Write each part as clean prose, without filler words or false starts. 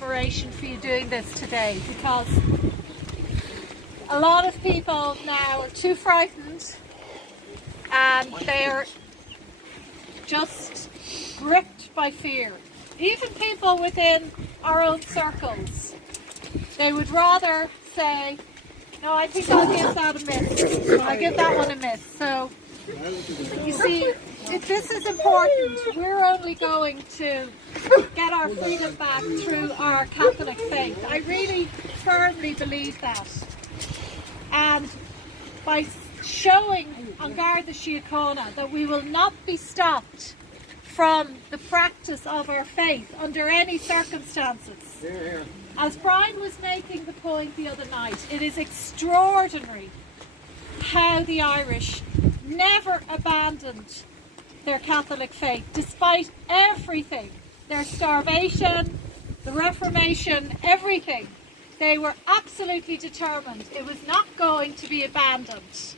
inspiration for you doing this today, because a lot of people now are too frightened and they're just gripped by fear. Even people within our own circles, they would rather say, no, I think I'll give that a miss. I'll give that one a miss. So, you see, this is important. We're only going to get our freedom back through our Catholic faith. I really firmly believe that. And by showing on Garda Síochána that we will not be stopped from the practice of our faith under any circumstances. As Brian was making the point the other night, it is extraordinary how the Irish never abandoned their Catholic faith, despite everything, their starvation, the Reformation, everything. They were absolutely determined it was not going to be abandoned.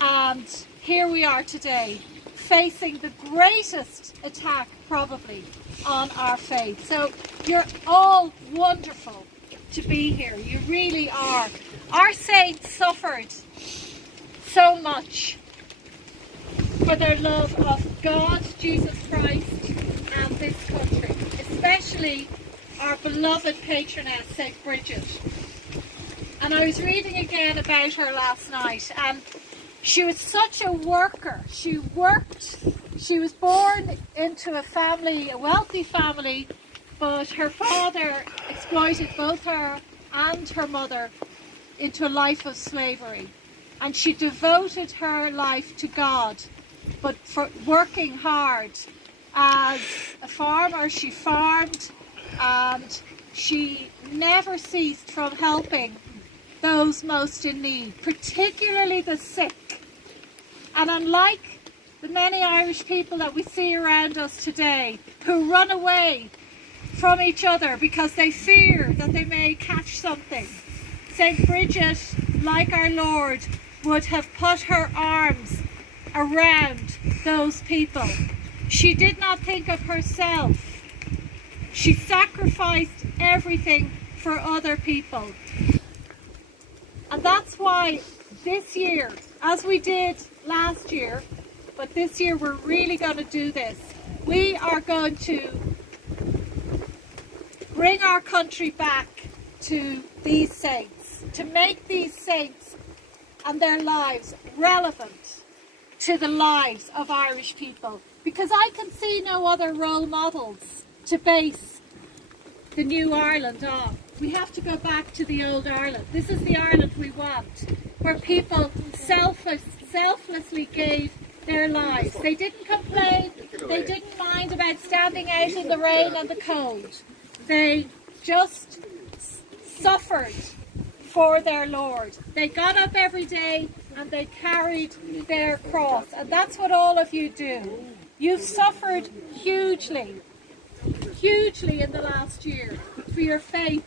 And here we are today, facing the greatest attack probably on our faith. So you're all wonderful to be here. You really are. Our saints suffered so much for their love of God, Jesus Christ, and this country, especially our beloved patroness, St. Brigid. And I was reading again about her last night, and she was such a worker. She worked. She was born into a family, a wealthy family, but her father exploited both her and her mother into a life of slavery. And she devoted her life to God, but for working hard. As a farmer, she farmed, and she never ceased from helping those most in need, particularly the sick. And unlike the many Irish people that we see around us today, who run away from each other because they fear that they may catch something, St. Brigid, like our Lord, would have put her arms around those people. She did not think of herself. She sacrificed everything for other people. And that's why this year, as we did last year, but this year we're really going to do this, we are going to bring our country back to these saints, to make these saints and their lives relevant to the lives of Irish people. Because I can see no other role models to base the new Ireland on. We have to go back to the old Ireland. This is the Ireland we want, where people selflessly gave their lives. They didn't complain, they didn't mind about standing out in the rain and the cold. They just suffered for their Lord. They got up every day and they carried their cross. And that's what all of you do. You've suffered hugely in the last year for your faith,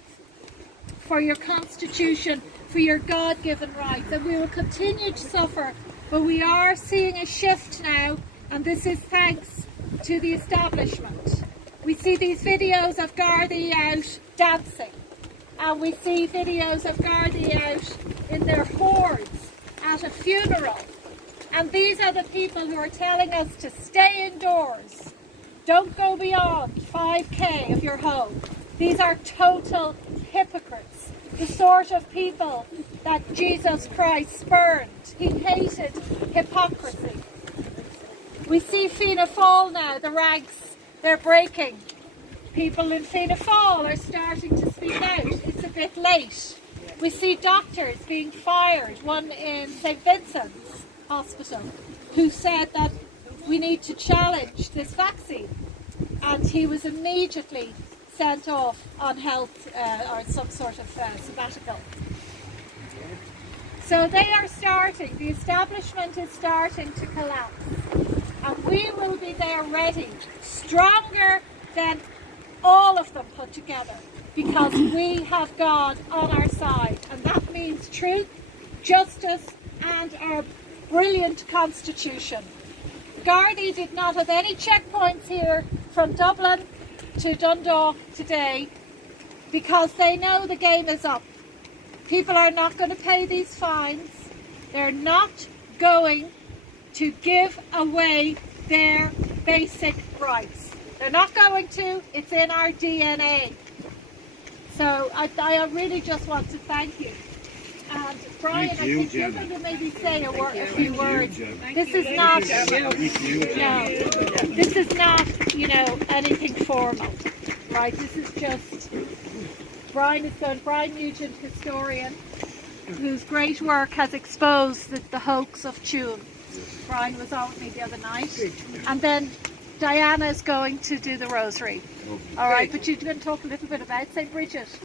for your constitution, for your God-given rights. And we will continue to suffer, but we are seeing a shift now, and this is thanks to the establishment. We see these videos of Gardaí out dancing, and we see videos of Gardaí out in their hordes at a funeral. And these are the people who are telling us to stay indoors. Don't go beyond 5k of your home. These are total hypocrites. The sort of people that Jesus Christ spurned. He hated hypocrisy. We see Fianna Fáil now, the ranks, they're breaking. People in Fianna Fáil are starting to speak out. It's a bit late. We see doctors being fired, one in St. Vincent's Hospital, who said that we need to challenge this vaccine. And he was immediately sent off on health or some sort of sabbatical. So they are starting, the establishment is starting to collapse. And we will be there ready, stronger than all of them put together, because we have God on our side. And that means truth, justice, and our brilliant constitution. Gardaí did not have any checkpoints here from Dublin to Dundalk today. because they know the game is up. People are not going to pay these fines. They're not going to give away their basic rights. They're not going to. It's in our DNA. So I really just want to thank you. And Brian, I think you're going to maybe say a few words. This is not, this is not, you know, anything formal, right? This is just, Brian Nugent, historian, whose great work has exposed the hoax of Tuam. Brian was on with me the other night. And then Diana is going to do the rosary. All right, but you're going to talk a little bit about St. Brigid.